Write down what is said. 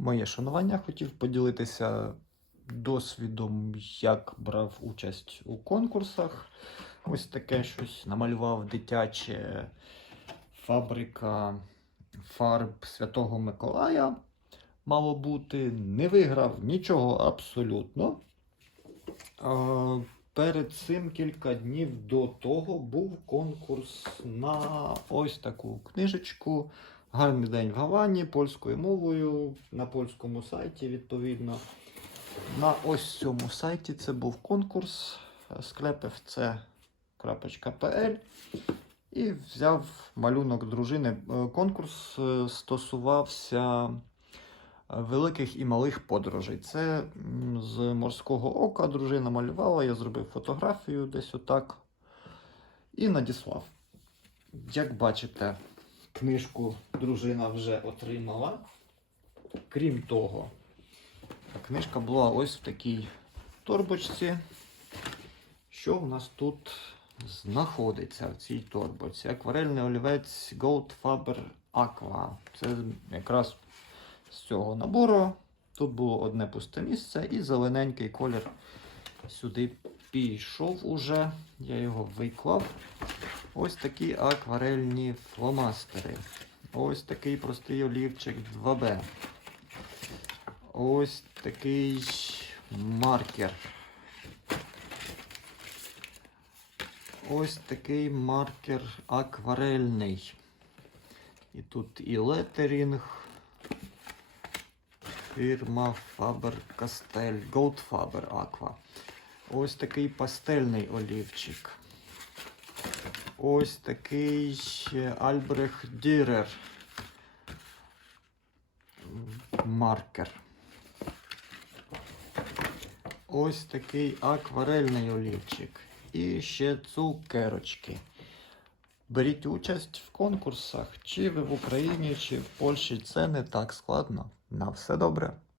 Моє шанування хотів поділитися досвідом, як брав участь у конкурсах. Ось таке щось намалював дитяче фабрика фарб Святого Миколая. Мало бути, не виграв нічого абсолютно. Перед цим кілька днів до того був конкурс на ось таку книжечку. Гарний день в Гавані польською мовою на польському сайті, відповідно. На ось цьому сайті це був конкурс е, склеп і взяв малюнок дружини. Е, Конкурс е, стосувався е, великих і малих подорожей. Це з морського ока дружина малювала, я зробив фотографію десь отак і надіслав. Як бачите, книжку дружина вже отримала. Крім того, книжка була ось в такій торбочці. Що в нас тут знаходиться в цій торбочці? Акварельний олівець Gold Faber Aqua. Це якраз з цього набору. Тут було одне пусте місце і зелененький колір сюди пішов уже. Я його виклав. Ось такі акварельні фломастери. Ось такий простий олівчик 2B. Ось такий маркер. Ось такий маркер акварельний. І тут і летерінг. Фірма Faber-Castell. Gold Faber Aqua. Ось такий пастельний олівчик. Ось такий Альбрех Дірер. Маркер. Ось такий акварельний олівчик. І ще цукерочки. Беріть участь в конкурсах, чи ви в Україні, чи в Польщі. Це не так складно. На все добре.